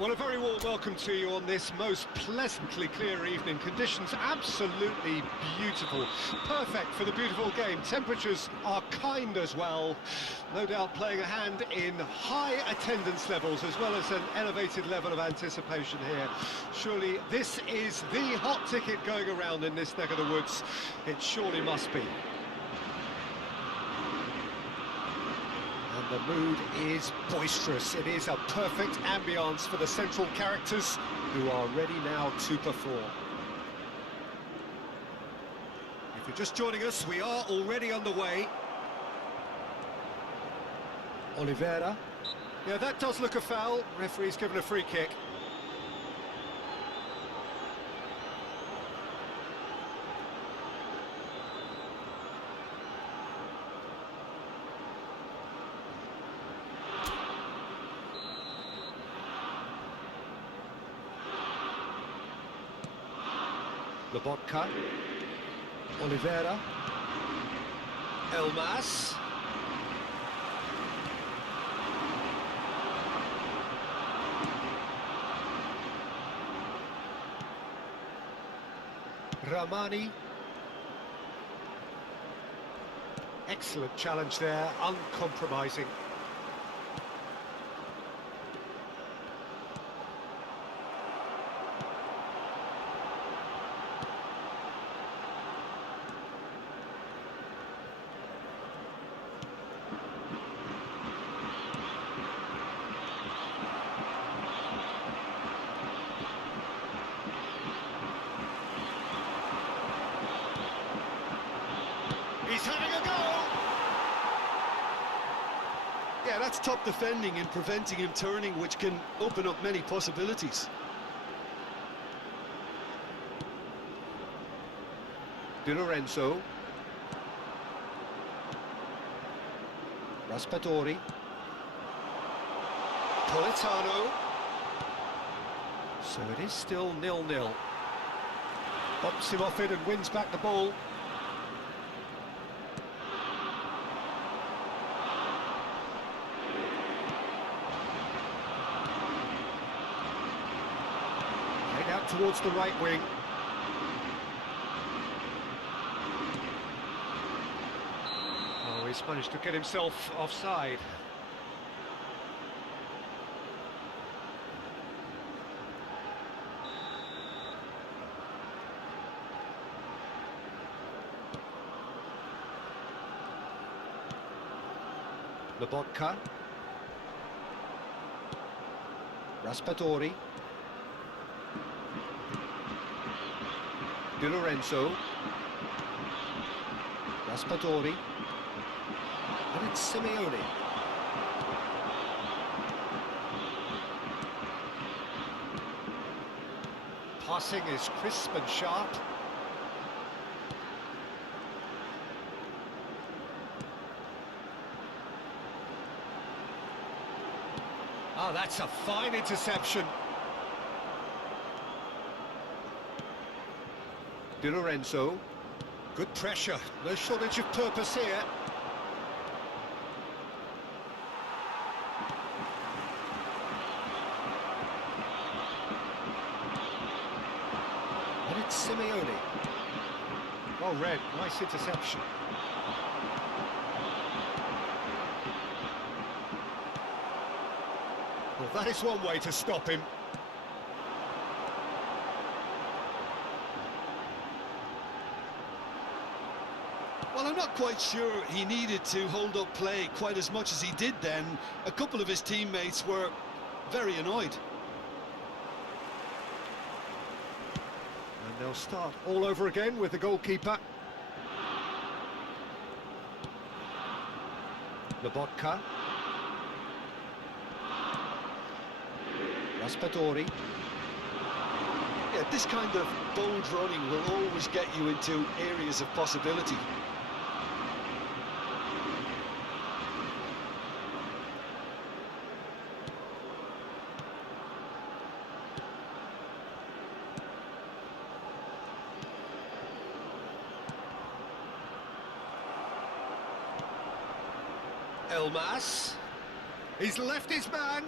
Well, a very warm welcome to you on this most pleasantly clear evening. Conditions absolutely beautiful. Perfect for the beautiful game. Temperatures are kind as well. No doubt playing a hand in high attendance levels as well as an elevated level of anticipation here. Surely this is the hot ticket going around in this neck of the woods. It surely must be. And the mood is boisterous. It is a perfect ambience for the central characters who are ready now to perform. If you're just joining us, we are already underway. Oliveira. Yeah, that does look a foul. Referee's given a free kick. Lobotka, Oliveira, Elmas, Ramani. Excellent challenge there, uncompromising. He's having a go! Yeah, that's top defending and preventing him turning, which can open up many possibilities. Di Lorenzo. Raspadori. Politano. So it is still 0-0. Bumps him off it and wins back the ball. Played out towards the right wing. Oh, he's managed to get himself offside. Lobotka, Raspadori, Di Lorenzo, Raspadori, and it's Simeone. Passing is crisp and sharp. Oh, that's a fine interception. Di Lorenzo. Good pressure. No shortage of purpose here. And it's Simeone. Well read. Nice interception. Well, that is one way to stop him. Well, I'm not quite sure he needed to hold up play quite as much as he did then. A couple of his teammates were very annoyed. And they'll start all over again with the goalkeeper. Lobotka. Raspadori. Yeah, this kind of bold running will always get you into areas of possibility. Elmas. He's left his man.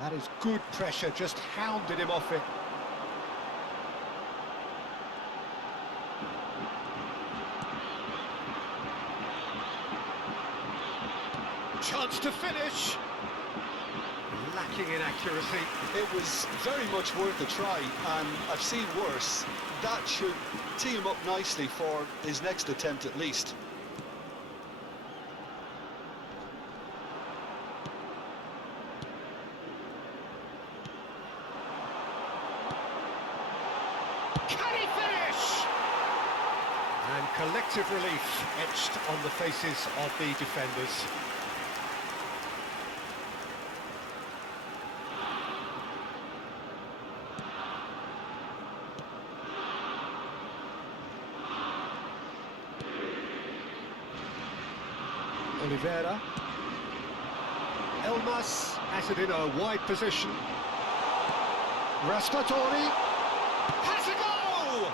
That is good pressure, just hounded him off it. Chance to finish. Lacking in accuracy. It was very much worth a try, and I've seen worse. That should tee him up nicely for his next attempt at least. And collective relief etched on the faces of the defenders. Oliveira. Elmas has it in a wide position. Raspadori has a goal!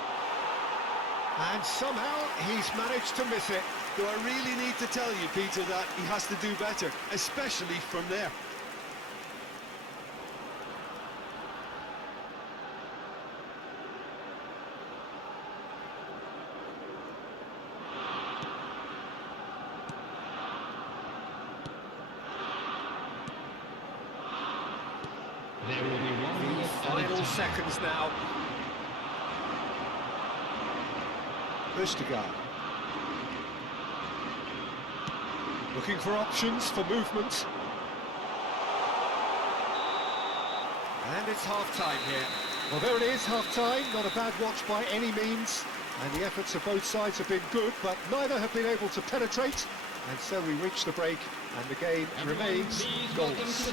And somehow he's managed to miss it. Do I really need to tell you, Peter, that he has to do better, especially from there? There will be one The final seconds now. Vestergaard. Looking for options for movement. And it's half-time here. Well, there it is, half-time. Not a bad watch by any means. And the efforts of both sides have been good, but neither have been able to penetrate. And so we reach the break, and the game remains goals.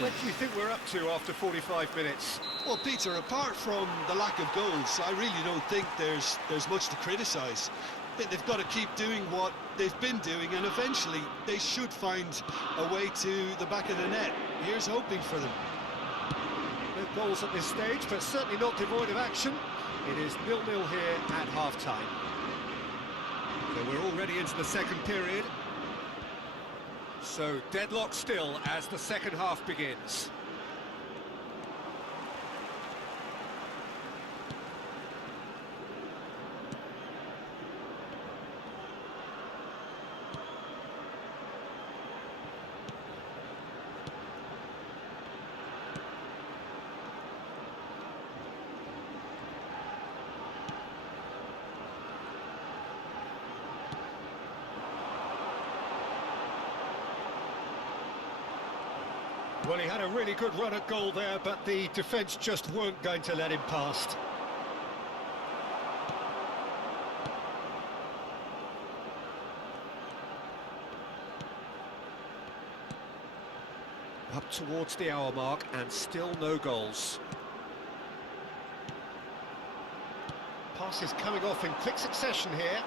What do you think we're up to after 45 minutes? Well, Peter, apart from the lack of goals, I really don't think there's much to criticise. They've got to keep doing what they've been doing, and eventually they should find a way to the back of the net. Here's hoping for them. No of goals at this stage, but certainly not devoid of action. It is 0-0 here at half-time. So we're already into the second period. So deadlock still as the second half begins. Well, he had a really good run at goal there, but the defence just weren't going to let him past. Up towards the hour mark and still no goals. Passes coming off in quick succession here.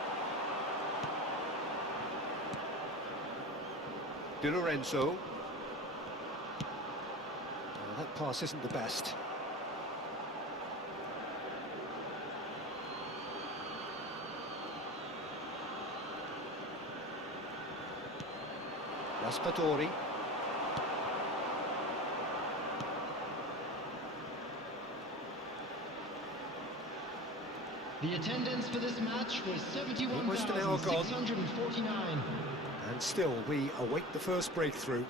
Di Lorenzo. That pass isn't the best. Raspadori. The attendance for this match was Almost an hour gone. 71,649. And still, we await the first breakthrough.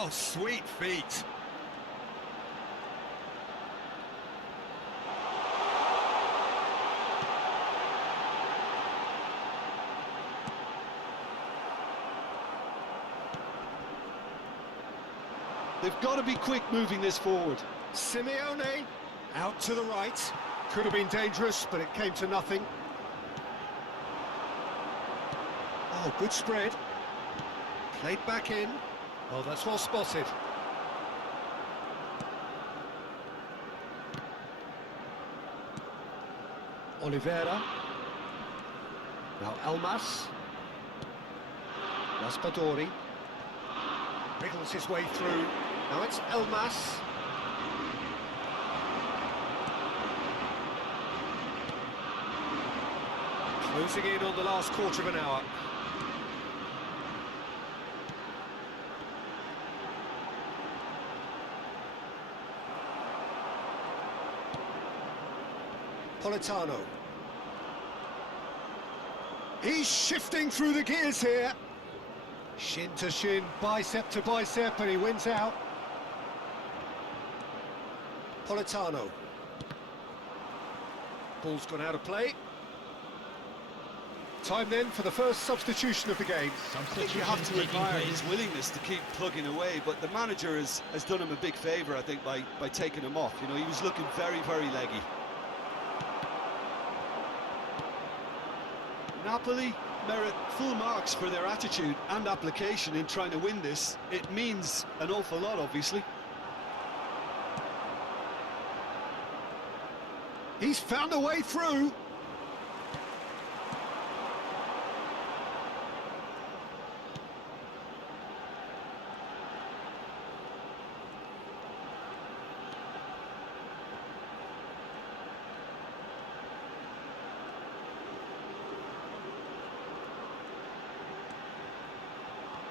Oh, sweet feet. They've got to be quick moving this forward. Simeone out to the right. Could have been dangerous, but it came to nothing. Oh, good spread. Played back in. Oh, that's well spotted. Oliveira. Now Elmas. Raspadori. Wriggles his way through. Now it's Elmas. Closing in on the last quarter of an hour. Politano. He's shifting through the gears here. Shin to shin, bicep to bicep, and he wins out. Politano. Ball's gone out of play. Time then for the first substitution of the game. I think you have to admire his willingness to keep plugging away, but the manager has done him a big favour, I think, by taking him off. You know, he was looking very, very leggy. Napoli merit full marks for their attitude and application in trying to win this. It means an awful lot, obviously. He's found a way through.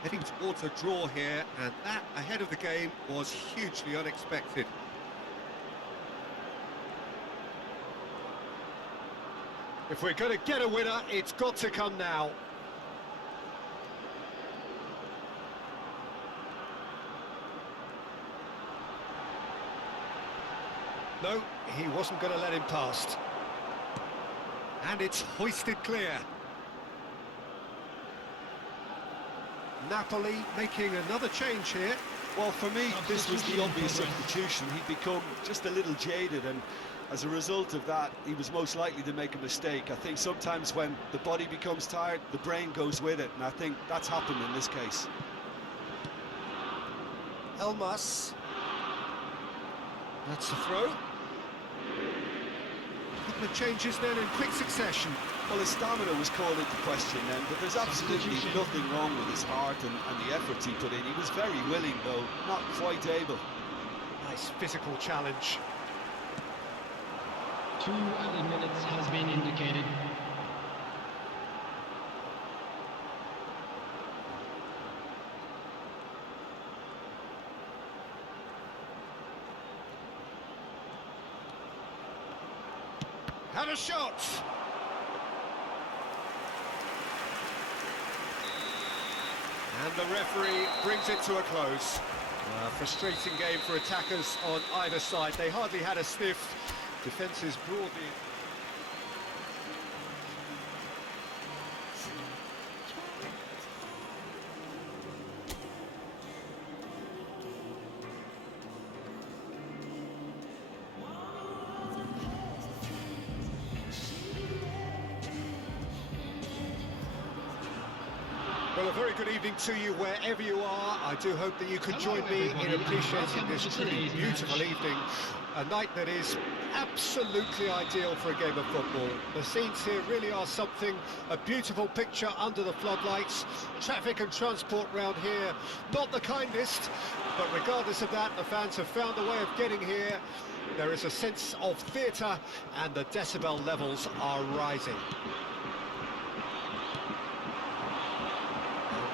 Heading towards a draw here, and that ahead of the game was hugely unexpected. If we're going to get a winner, it's got to come now. No, he wasn't going to let him past. And it's hoisted clear. Napoli making another change here. Well, for me, this was the obvious substitution. He'd become just a little jaded, and As a result of that, he was most likely to make a mistake. I think sometimes when the body becomes tired, the brain goes with it, and I think that's happened in this case. Elmas. That's the throw. A couple of changes then in quick succession. Well, his stamina was called into question then, but there's absolutely nothing wrong with his heart and the efforts he put in. He was very willing, though, not quite able. Nice physical challenge. 2 added minutes has been indicated. Had a shot! And the referee brings it to a close. Frustrating game for attackers on either side. They hardly had a sniff. Defence is broadly... Well, a very good evening to you wherever you are. I do hope that you could join me in appreciating this truly beautiful evening. A night that is absolutely ideal for a game of football. The scenes here really are something, a beautiful picture under the floodlights. Traffic and transport round here, not the kindest, but regardless of that, the fans have found a way of getting here. There is a sense of theatre and the decibel levels are rising.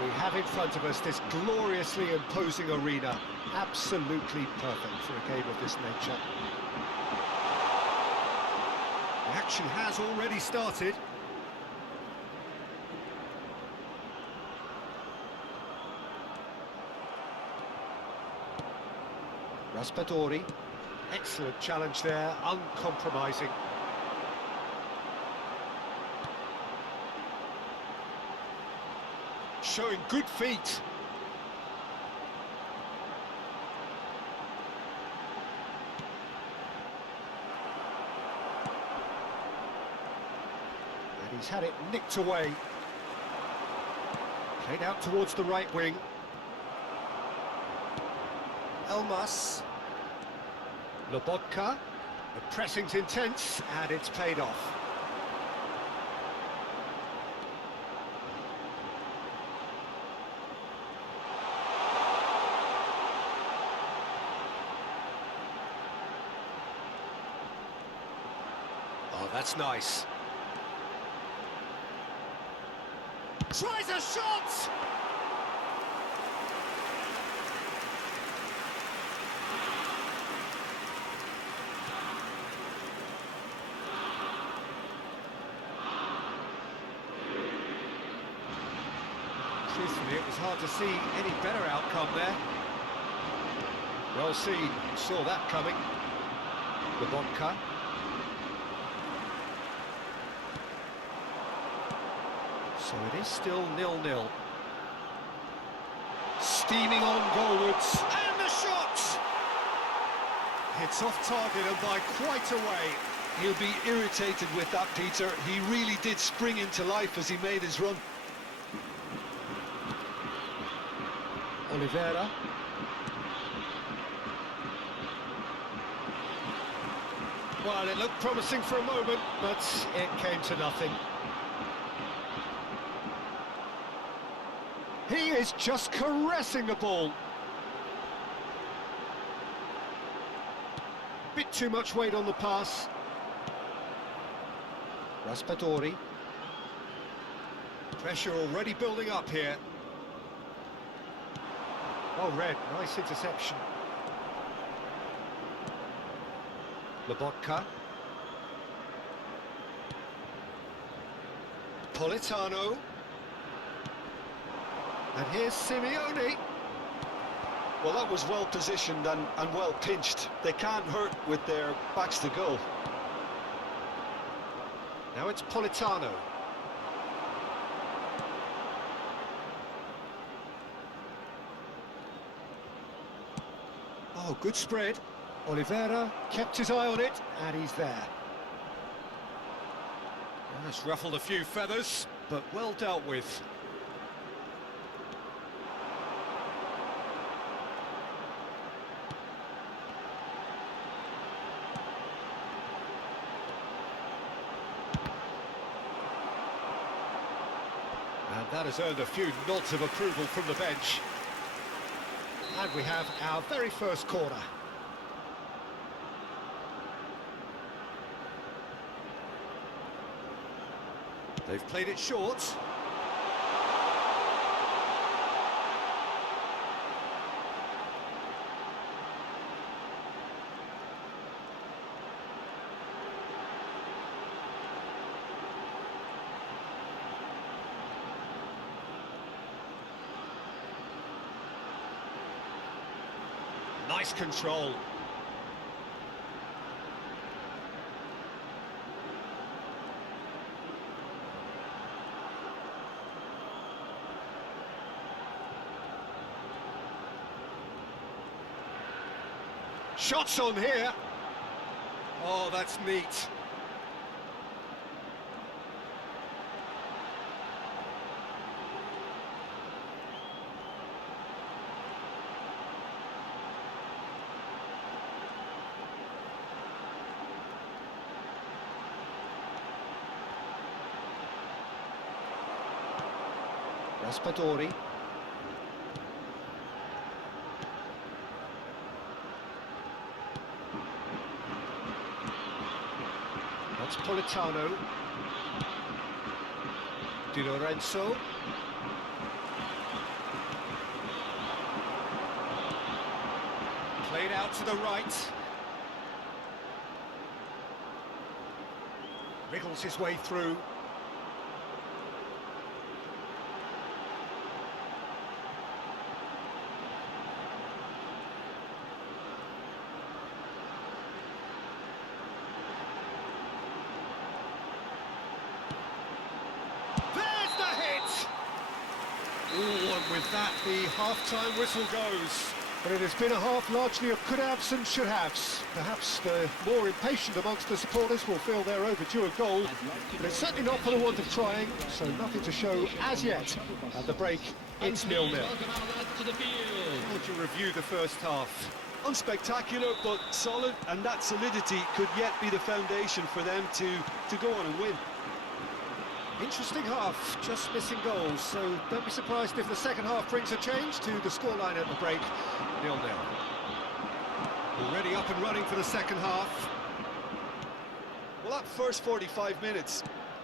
We have in front of us this gloriously imposing arena, absolutely perfect for a game of this nature. The action has already started. Raspadori, excellent challenge there, uncompromising. Showing good feet. And he's had it nicked away. Played out towards the right wing. Elmas. Lobotka. The pressing's intense and it's paid off. Oh, that's nice. Tries a shot! Truthfully, it was hard to see any better outcome there. Well seen, saw that coming. Lobotka. So it is still 0-0. Steaming on goalwards, and the shot! It's off target and by quite a way. He'll be irritated with that, Peter. He really did spring into life as he made his run. Oliveira. Well, it looked promising for a moment, but it came to nothing. He is just caressing the ball. Bit too much weight on the pass. Raspadori. Pressure already building up here. Oh, Red, nice interception. Lobotka. Politano. And here's Simeone. Well, that was well positioned and well pinched. They can't hurt with their backs to goal. Now it's Politano. Oh, good spread. Oliveira kept his eye on it, and he's there. That's ruffled a few feathers, but well dealt with. And that has earned a few nods of approval from the bench. And we have our very first corner. They've played it short. Nice control. Shots on here. Oh, that's neat. Raspadori. That's Politano. Di Lorenzo. Played out to the right. Wriggles his way through. Ooh, and with that, the half-time whistle goes. But it has been a half largely of could-haves and should-haves. Perhaps the more impatient amongst the supporters will feel they're overdue a goal, but it's certainly not for the want of trying, so nothing to show as yet. At the break, it's 0-0. How would you review the first half? Unspectacular, but solid, and that solidity could yet be the foundation for them to go on and win. Interesting half, just missing goals, so don't be surprised if the second half brings a change to the scoreline at the break, 0-0. Already up and running for the second half. Well, that first 45 minutes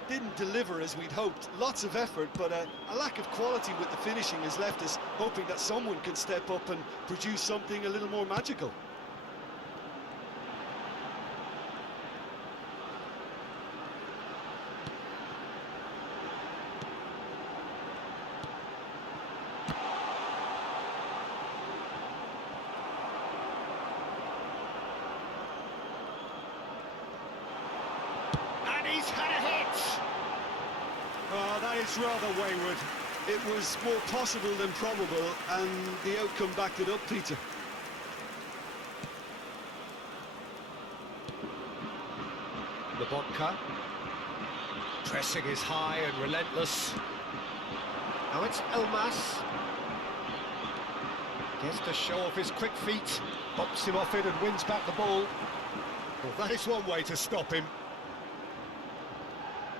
didn't deliver as we'd hoped. Lots of effort, but a lack of quality with the finishing has left us hoping that someone could step up and produce something a little more magical. He's had a hit! Oh, that is rather wayward. It was more possible than probable, and the outcome backed it up, Peter. Lobotka. Pressing is high and relentless. Now it's Elmas. Gets to show off his quick feet. Bumps him off it and wins back the ball. Well, that is one way to stop him.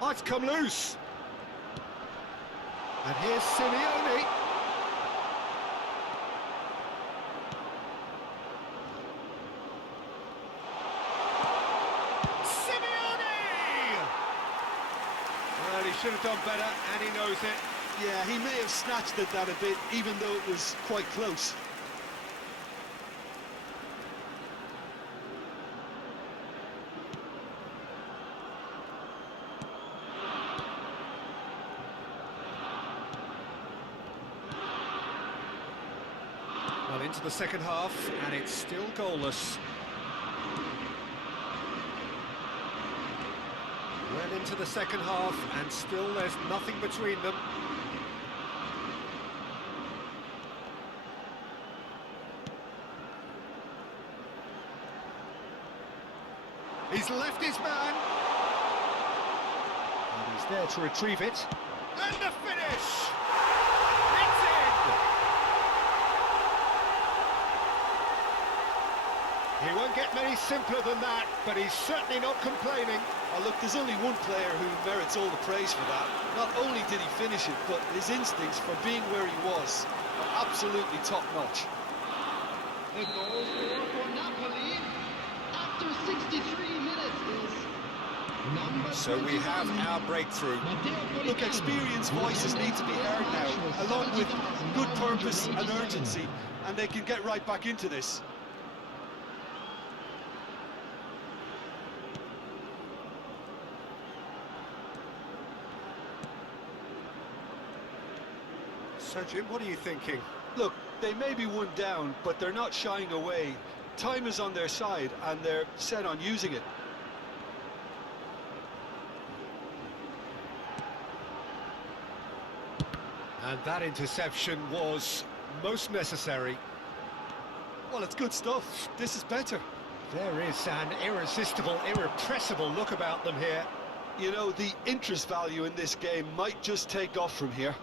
Oh, it's come loose. And here's Simeone. Simeone! Well, he should have done better, and he knows it. Yeah, he may have snatched at that a bit, even though it was quite close. Well, into the second half, and it's still goalless. Well into the second half, and still there's nothing between them. He's left his man. And he's there to retrieve it. And the finish! It's in! He won't get many simpler than that, but he's certainly not complaining. Oh, look, there's only one player who merits all the praise for that. Not only did he finish it, but his instincts for being where he was are absolutely top-notch. The goal scorer for Napoli after 63 minutes is number So we have 21, our breakthrough. Matteo Look, Politano. experienced voices need to be heard now, along with good purpose and urgency, and they can get right back into this. So, Jim, what are you thinking? Look, they may be one down, but they're not shying away. Time is on their side, and they're set on using it. And that interception was most necessary. Well, it's good stuff. This is better. There is an irresistible, irrepressible look about them here. You know, the interest value in this game might just take off from here.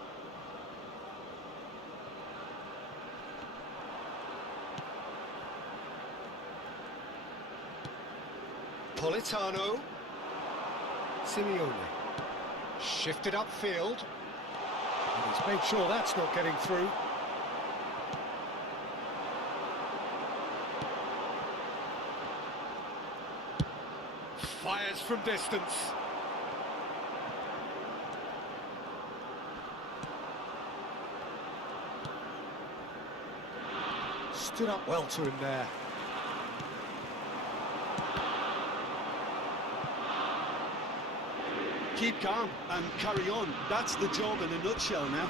Politano. Simeone. Shifted upfield. And he's made sure that's not getting through. Fires from distance. Stood up well to him there. Keep calm and carry on. That's the job in a nutshell now.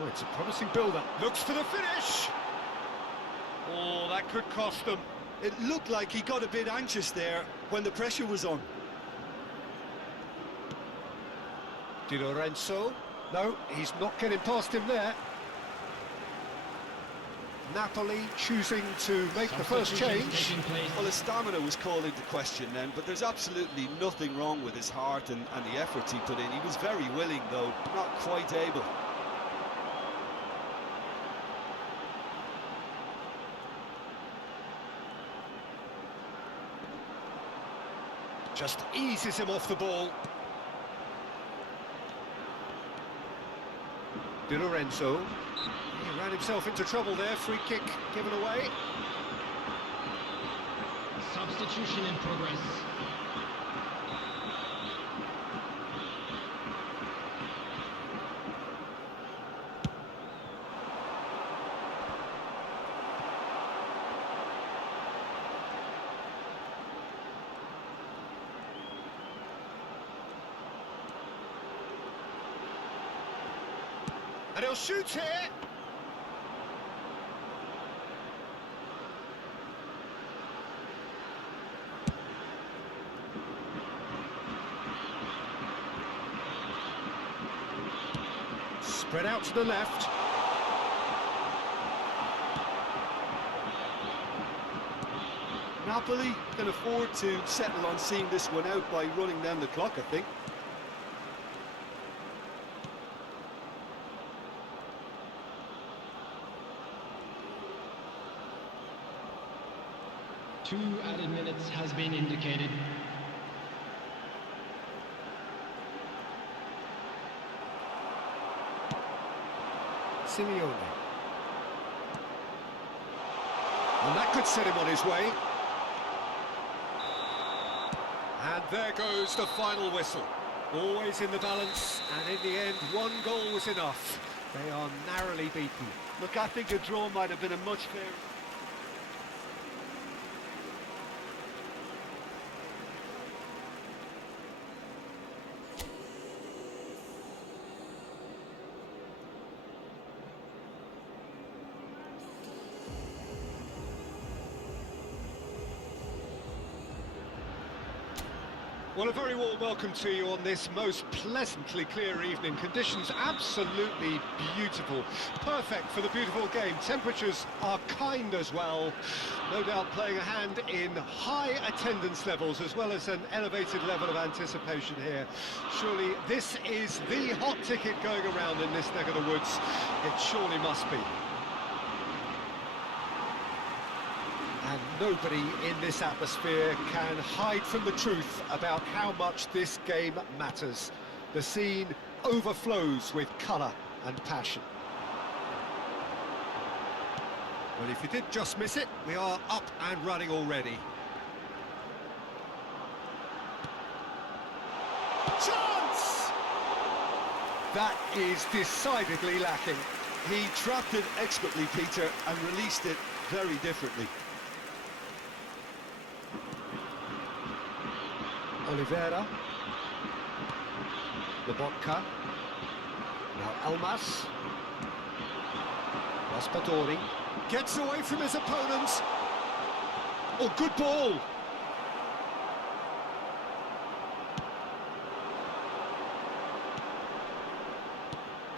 Oh, it's a promising build-up. Looks for the finish! Oh, that could cost them. It looked like he got a bit anxious there when the pressure was on. Di Lorenzo. No, he's not getting past him there. Napoli choosing to make the first change. Well, his stamina was called into question then, but there's absolutely nothing wrong with his heart and the efforts he put in. He was very willing, though, not quite able. Just eases him off the ball. Di Lorenzo. He ran himself into trouble there. Free kick given away. Substitution in progress. And he'll shoot here. Spread out to the left. Napoli can afford to settle on seeing this one out by running down the clock, I think. Two added minutes has been indicated. Simeone. And that could set him on his way. And there goes the final whistle. Always in the balance, and in the end, one goal was enough. They are narrowly beaten. Look, I think a draw might have been a much fairer... Well, a very warm welcome to you on this most pleasantly clear evening. Conditions absolutely beautiful. Perfect for the beautiful game. Temperatures are kind as well. No doubt playing a hand in high attendance levels as well as an elevated level of anticipation here. Surely this is the hot ticket going around in this neck of the woods. It surely must be. And nobody in this atmosphere can hide from the truth about how much this game matters. The scene overflows with colour and passion. Well, if you did just miss it, we are up and running already. Chance! That is decidedly lacking. He trapped it expertly, Peter, and released it very differently. Oliveira, Lobotka, now Elmas, Raspadori, gets away from his opponents. Oh, good ball!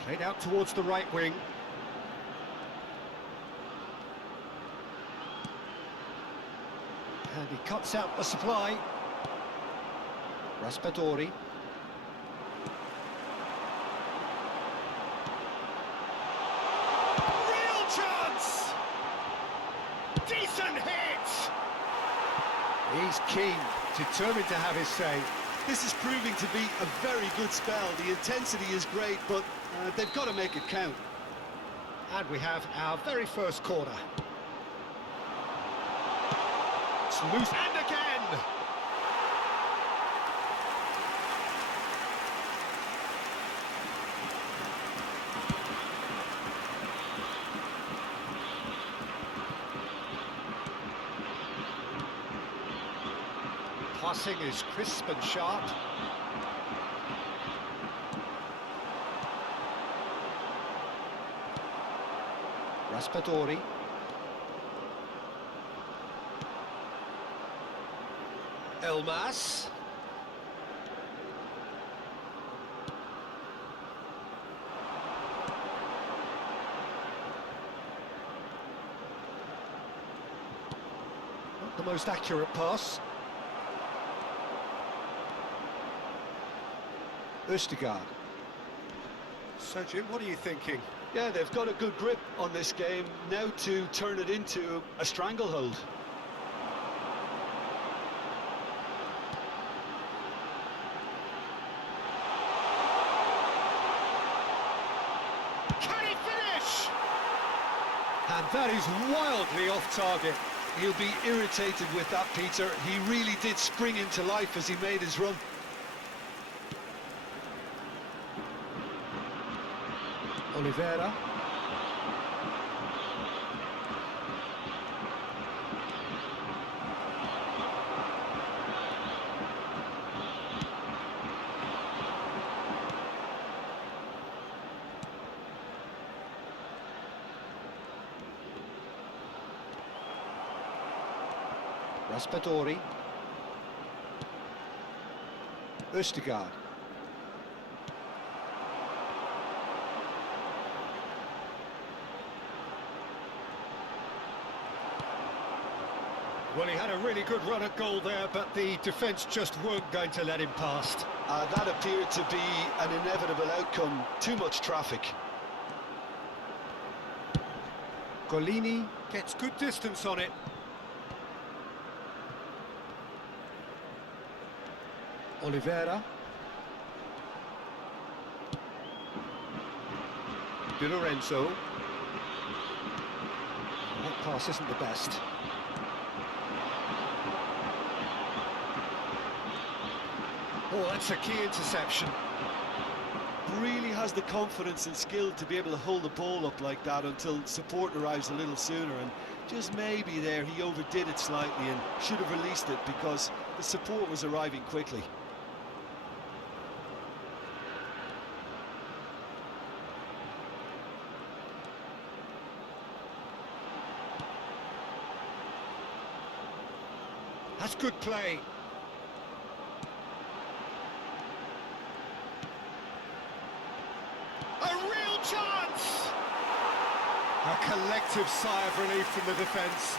Played out towards the right wing. And he cuts out the supply. Raspadori. Real chance! Decent hit! He's keen, determined to have his say. This is proving to be a very good spell. The intensity is great, but they've got to make it count. And we have our very first corner. It's loose, and again! Passing is crisp and sharp. Raspadori. Elmas. Not the most accurate pass. Østegard. So, Jim, what are you thinking? Yeah, they've got a good grip on this game, now to turn it into a stranglehold. Can he finish? And that is wildly off target. He'll be irritated with that, Peter. He really did spring into life as he made his run. Oliveira. Raspadori. Østegard. Well, he had a really good run at goal there, but the defence just weren't going to let him past. That appeared to be an inevitable outcome. Too much traffic. Golini gets good distance on it. Oliveira. Di Lorenzo. That pass isn't the best. Oh, that's a key interception. Really has the confidence and skill to be able to hold the ball up like that until support arrives a little sooner, and just maybe there he overdid it slightly and should have released it because the support was arriving quickly. That's good play. collective sigh of relief from the defence.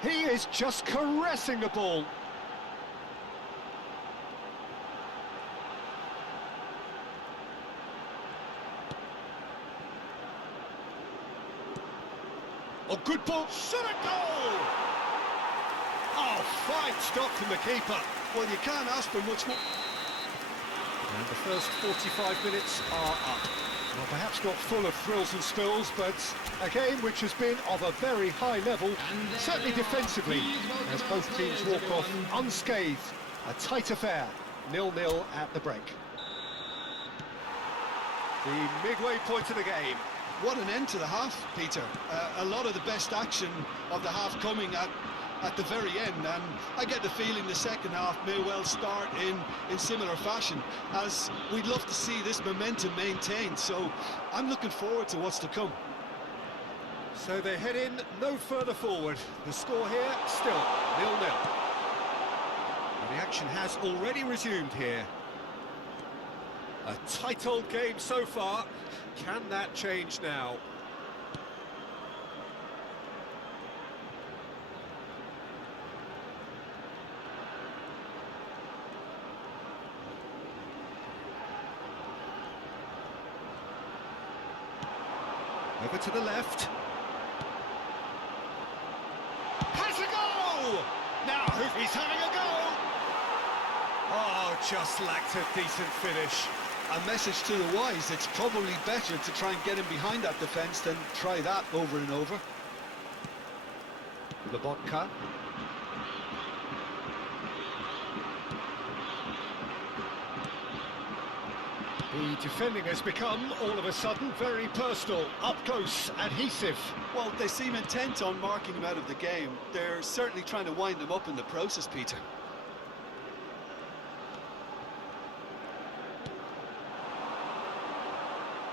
He is just caressing the ball. Oh, good ball. Should it go? Oh, fine stop from the keeper. Well, you can't ask for much more. And the first 45 minutes are up. Well, perhaps not full of thrills and spills, but a game which has been of a very high level, certainly defensively, as both teams walk off unscathed. A tight affair, 0-0 at the break. The midway point of the game. What an end to the half, Peter. A lot of the best action of the half coming at the very end, and I get the feeling the second half may well start in similar fashion, as we'd love to see this momentum maintained, so I'm looking forward to what's to come. So they head in no further forward. The score here, still 0-0. The action has already resumed here. A tight old game so far. Can that change now? Over to the left. Has a go! Now he's having a go! Oh, just lacked a decent finish. A message to the wise, it's probably better to try and get him behind that defence than try that over and over. Lobotka. The defending has become, all of a sudden, very personal, up close, adhesive. Well, they seem intent on marking him out of the game. They're certainly trying to wind him up in the process, Peter.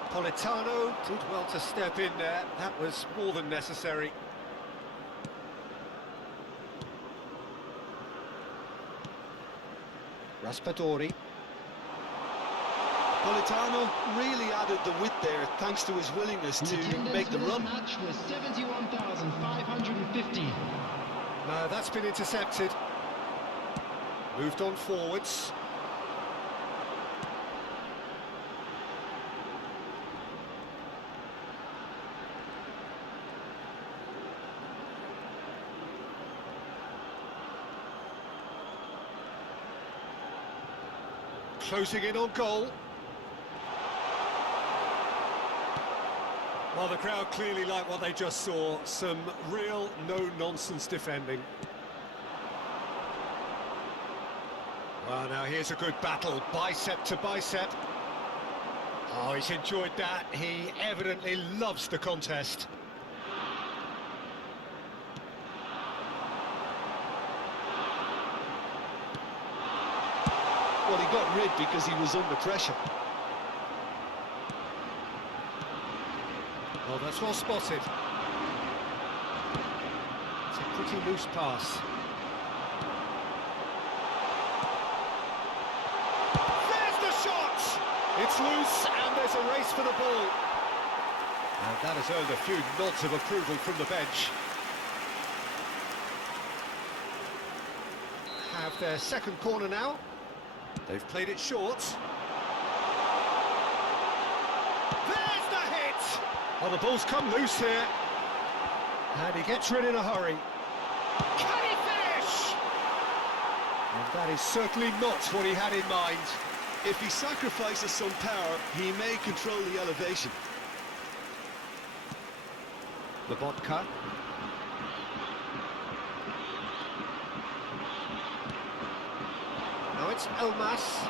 Politano did well to step in there. That was more than necessary. Raspadori. Politano really added the width there, thanks to his willingness to make the run. The match was 71,550. No, that's been intercepted. Moved on forwards. Closing in on goal. Well, the crowd clearly like what they just saw. Some real no-nonsense defending. Well, now here's a good battle, bicep to bicep. Oh, he's enjoyed that. He evidently loves the contest. Well, he got rid because he was under pressure. Well, that's well spotted. It's a pretty loose pass. There's the shot! It's loose, and there's a race for the ball. And that has earned a few nods of approval from the bench. Have their second corner now. They've played it short. There's the hit! Well, the ball's come loose here. And he gets rid in a hurry. Can he finish? And that is certainly not what he had in mind. If he sacrifices some power, he may control the elevation. Lobotka. Now it's Elmas.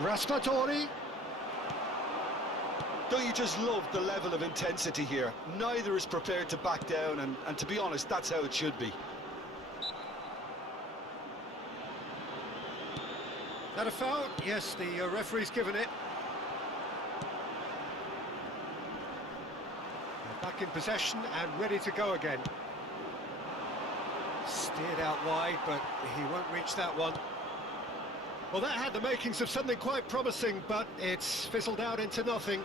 Raspadori. Don't you just love the level of intensity here? Neither is prepared to back down, and to be honest, that's how it should be. That a foul? Yes, the referee's given it. They're back in possession and ready to go again. Steered out wide, but he won't reach that one. Well, that had the makings of something quite promising, but it's fizzled out into nothing.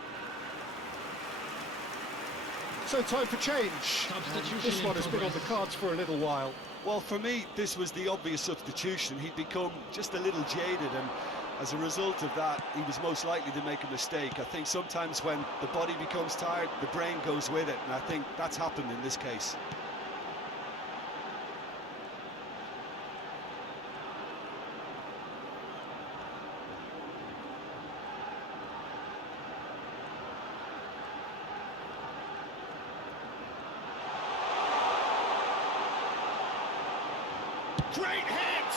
So time for change. Substitution This one in has been on the progress. cards for a little while. Well, for me, this was the obvious substitution. He'd become just a little jaded, and as a result of that, he was most likely to make a mistake. I think sometimes when the body becomes tired, the brain goes with it, and I think that's happened in this case. Great hit!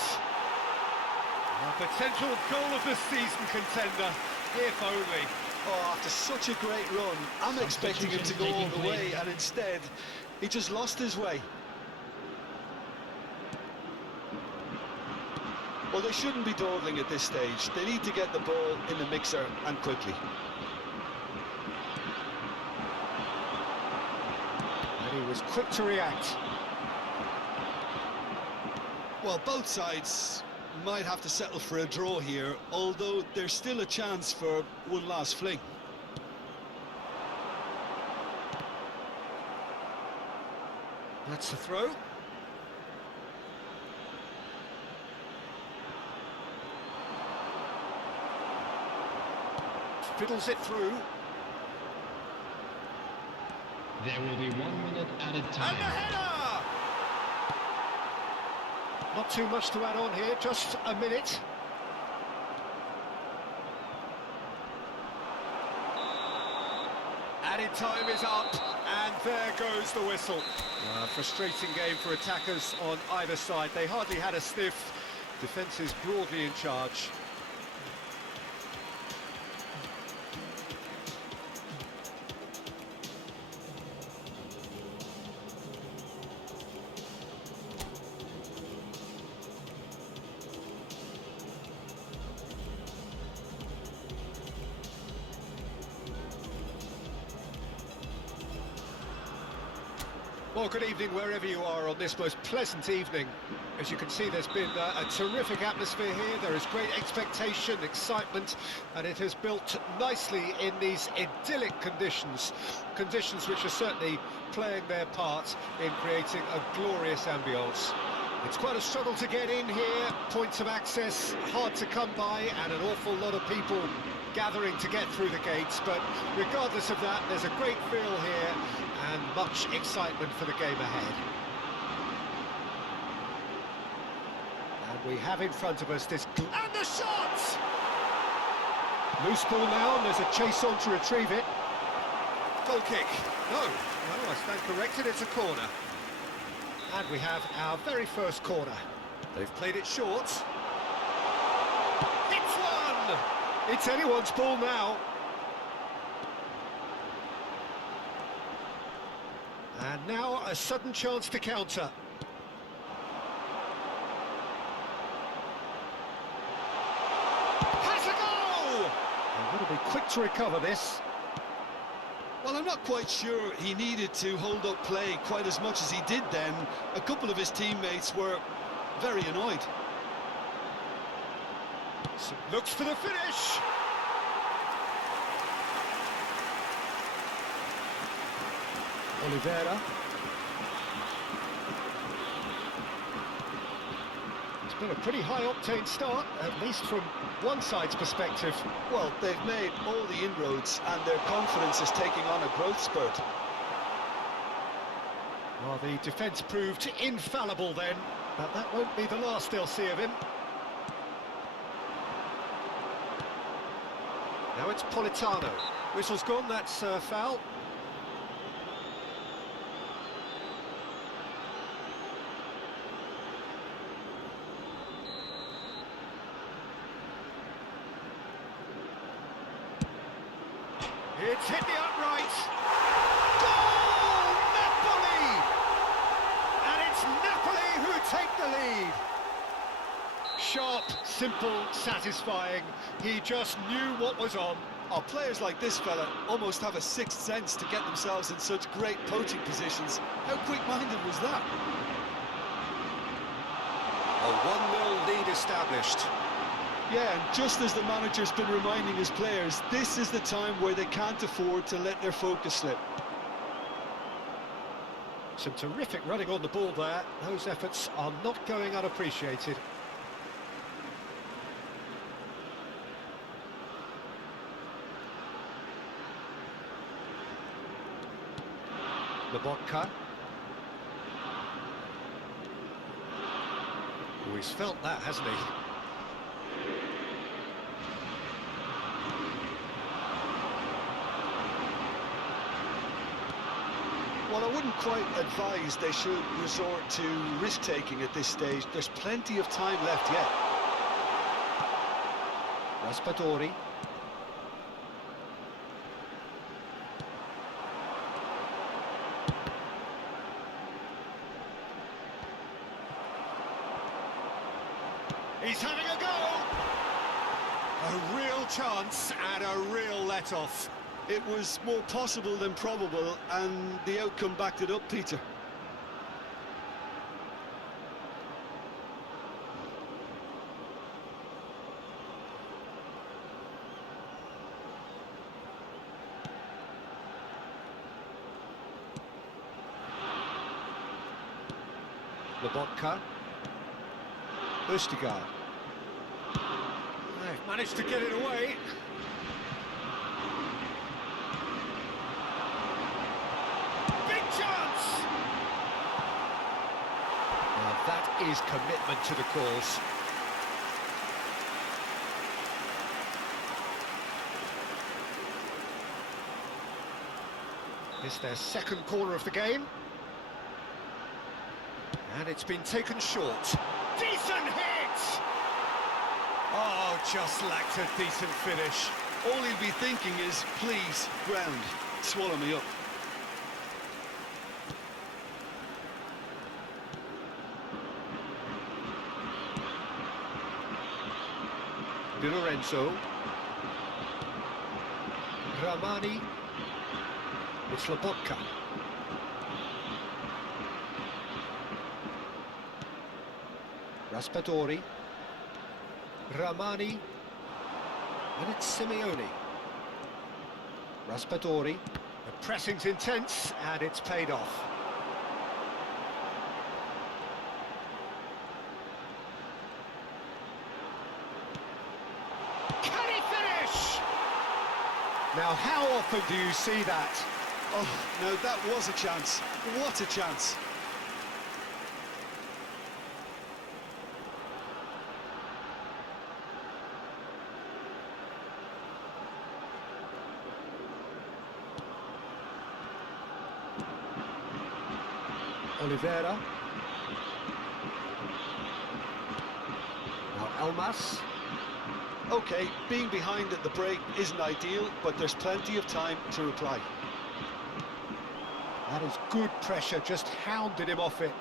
A potential goal of the season contender, if only. Oh, after such a great run, I'm expecting him to go all the way, and instead, he just lost his way. Well, they shouldn't be dawdling at this stage. They need to get the ball in the mixer, and quickly. And he was quick to react. Well, both sides might have to settle for a draw here, although there's still a chance for one last fling. That's the throw. Fiddles it through. There will be 1 minute added And the time. header! Not too much to add on here, just a minute. Added time is up, and there goes the whistle. Frustrating game for attackers on either side. They hardly had a sniff. Defence is broadly in charge. Well, good evening wherever you are on this most pleasant evening. As you can see, there's been a terrific atmosphere here. There is great expectation, excitement, and it has built nicely in these idyllic conditions. Conditions which are certainly playing their part in creating a glorious ambience. It's quite a struggle to get in here, points of access hard to come by, and an awful lot of people gathering to get through the gates, but regardless of that, there's a great feel here and much excitement for the game ahead. And we have in front of us this... And the shot! Loose ball now, and there's a chase on to retrieve it. Goal kick. No, I stand corrected, it's a corner. And we have our very first corner. They've played it short. It's one! It's anyone's ball now. And now a sudden chance to counter. Has a goal! And will be quick to recover this. Well, I'm not quite sure he needed to hold up play quite as much as he did then. A couple of his teammates were very annoyed. So looks for the finish. Oliveira. It's been a pretty high-octane start, at least from one side's perspective. Well, they've made all the inroads and their confidence is taking on a growth spurt. Well, the defence proved infallible then, but that won't be the last they'll see of him. Now it's Politano. Whistle's gone, that's foul. It's hit the upright. Goal! Napoli! And it's Napoli who take the lead. Sharp, simple, satisfying. He just knew what was on. Oh, players like this fella almost have a sixth sense to get themselves in such great poaching positions. How quick-minded was that? A 1-0 lead established. Yeah, and just as the manager's been reminding his players, this is the time where they can't afford to let their focus slip. Some terrific running on the ball there. Those efforts are not going unappreciated. Lobotka. Oh, he's felt that, hasn't he? Well, I wouldn't quite advise they should resort to risk-taking at this stage. There's plenty of time left yet. Raspadori. He's having a go! A real chance and a real let-off. It was more possible than probable, and the outcome backed it up, Peter. Lobotka. Østigard. They've managed to get it away. Big chance! Now that is commitment to the cause. It's their second corner of the game. And it's been taken short. Decent hit! Oh, just lacked a decent finish. All he'll be thinking is, please, ground, swallow me up. Di Lorenzo. Ramani. It's Lobotka. Raspadori. Ramani. And it's Simeone. Raspadori. The pressing's intense and it's paid off. Can he finish? Now, how often do you see that? Oh, no, that was a chance. What a chance. Oliveira. Now Elmas. OK, being behind at the break isn't ideal, but there's plenty of time to reply. That is good pressure, just hounded him off it.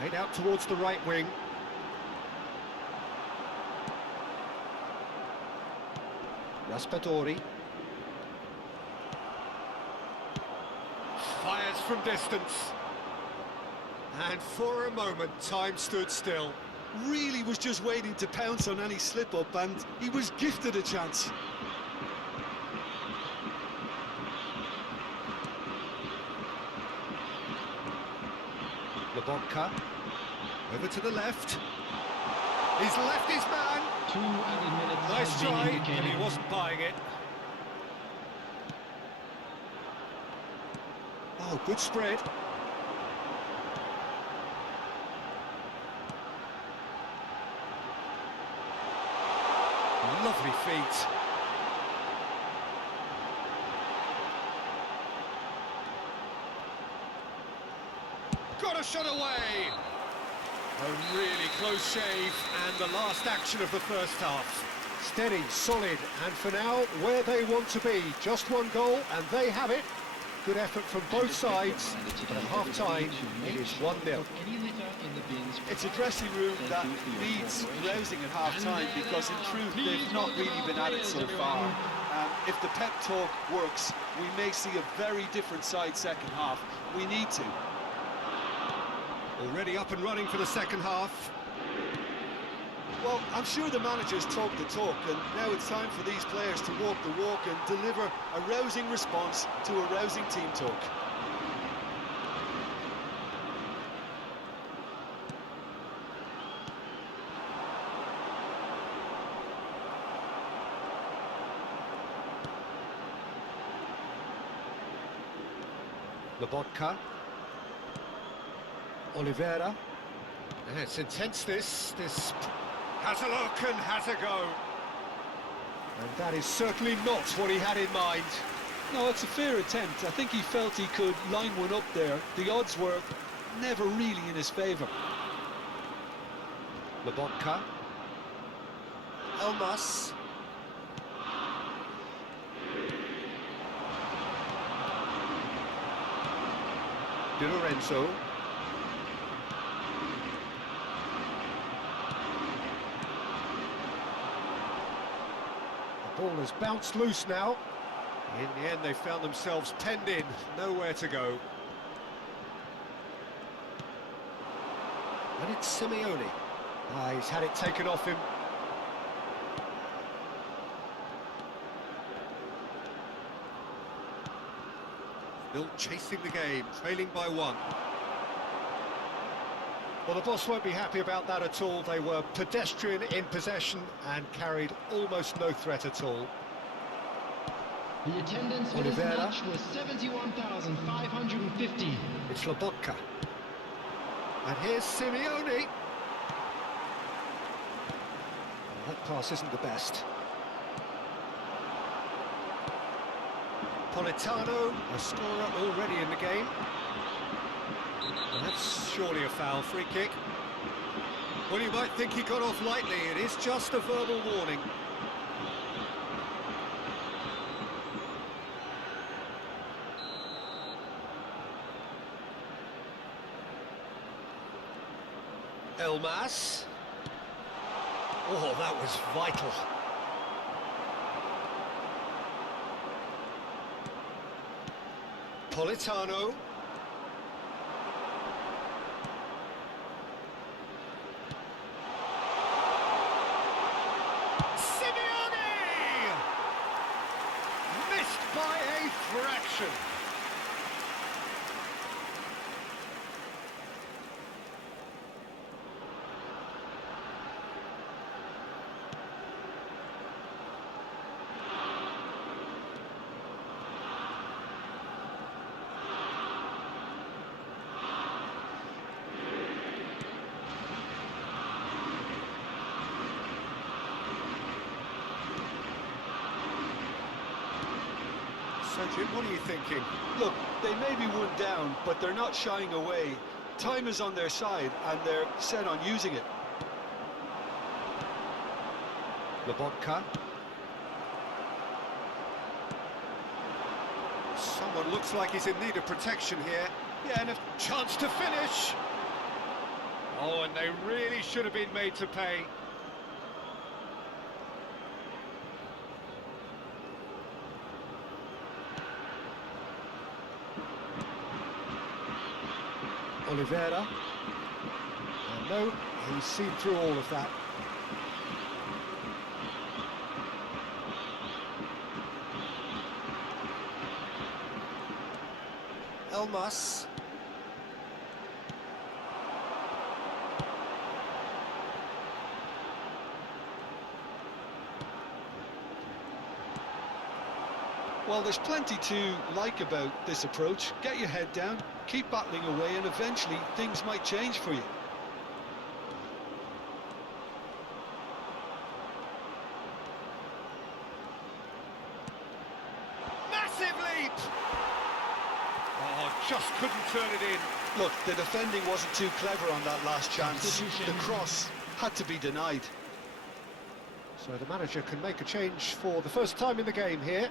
Played out towards the right wing. Raspadori. Fires from distance. And for a moment, time stood still. Really was just waiting to pounce on any slip-up, and he was gifted a chance. Lobotka. Over to the left. He's left his man. 2 added minutes Nice has been try, indicated. but he wasn't buying it. Oh, good spread. Lovely feet. Got a shot away. A really close shave, and the last action of the first half. Steady, solid, and for now, where they want to be. Just one goal, and they have it. Good effort from both sides, but at half-time, it is 1-0. It's a dressing room that needs rousing at half-time because, in truth, they've not really been at it so far. If the pep talk works, we may see a very different side second half. We need to. Already up and running for the second half. Well, I'm sure the managers talk the talk, and now it's time for these players to walk the walk and deliver a rousing response to a rousing team talk. Lobotka. Oliveira. It's intense, this has a look and has a go. And that is certainly not what he had in mind. No, it's a fair attempt. I think he felt he could line one up there. The odds were never really in his favour. Lobotka. Elmas. Di Lorenzo. The ball has bounced loose now. In the end, they found themselves penned in, nowhere to go. And it's Simeone. He's had it taken off him. Still chasing the game, trailing by 1. Well, the boss won't be happy about that at all. They were pedestrian in possession and carried almost no threat at all. The attendance for this match was 71,550. It's Lobotka. And here's Simeone. Oh, that pass isn't the best. Politano, a scorer already in the game. And that's surely a foul, free kick. Well, you might think he got off lightly. It is just a verbal warning. Elmas. Oh, that was vital. Politano. Simeone! Missed by a fraction. So, Jim, what are you thinking? Look, they may be one down, but they're not shying away. Time is on their side, and they're set on using it. Lobotka. Someone looks like he's in need of protection here. Yeah, and a chance to finish. Oh, and they really should have been made to pay. Oliveira. And no, he's seen through all of that. Elmas. Well, there's plenty to like about this approach. Get your head down, keep battling away, and eventually things might change for you. Massive leap! Oh, just couldn't turn it in. Look, the defending wasn't too clever on that last chance. The cross had to be denied. So the manager can make a change for the first time in the game here.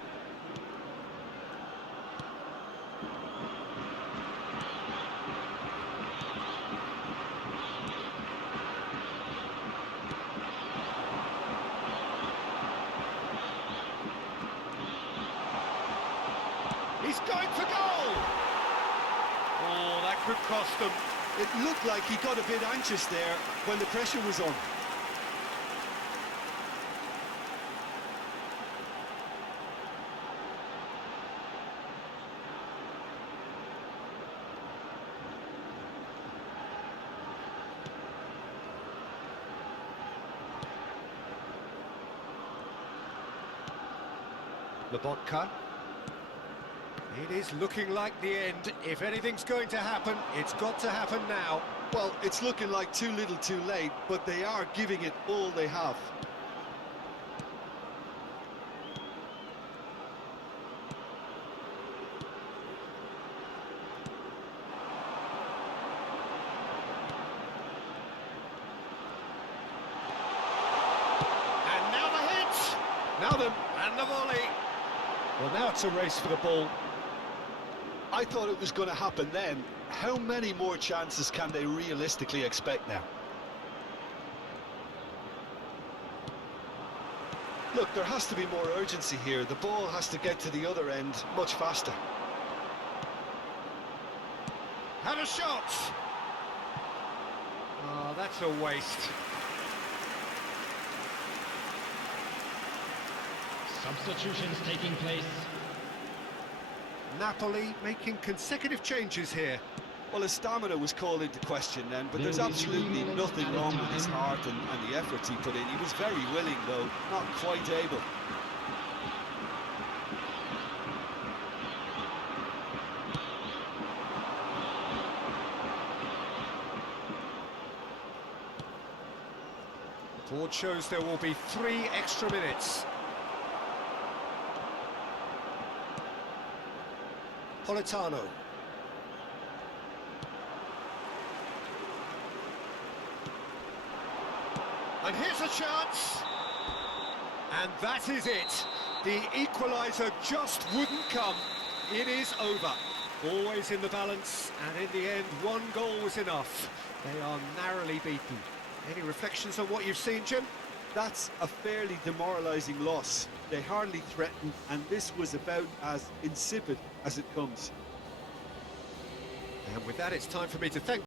He's going for goal! Oh, that could cost them. It looked like he got a bit anxious there when the pressure was on. Lobotka. It is looking like the end. If anything's going to happen, it's got to happen now. Well, it's looking like too little too late, but they are giving it all they have. And now the hit! Now then, and the volley. Well, now it's a race for the ball. I thought it was going to happen then. How many more chances can they realistically expect now? Look, there has to be more urgency here. The ball has to get to the other end much faster. Have a shot! Oh, that's a waste. Substitutions taking place. Napoli making consecutive changes here. Well, his stamina was called into question then, but there's There will be absolutely 3 minutes nothing added wrong with his time. heart and the efforts he put in. He was very willing, though, not quite able. Board shows there will be 3 extra minutes. Politano. And here's a chance. And that is it. The equaliser just wouldn't come. It is over. Always in the balance, and in the end, 1 goal was enough. They are narrowly beaten. Any reflections on what you've seen, Jim? That's a fairly demoralising loss. They hardly threatened, and this was about as insipid as it comes. And with that, it's time for me to thank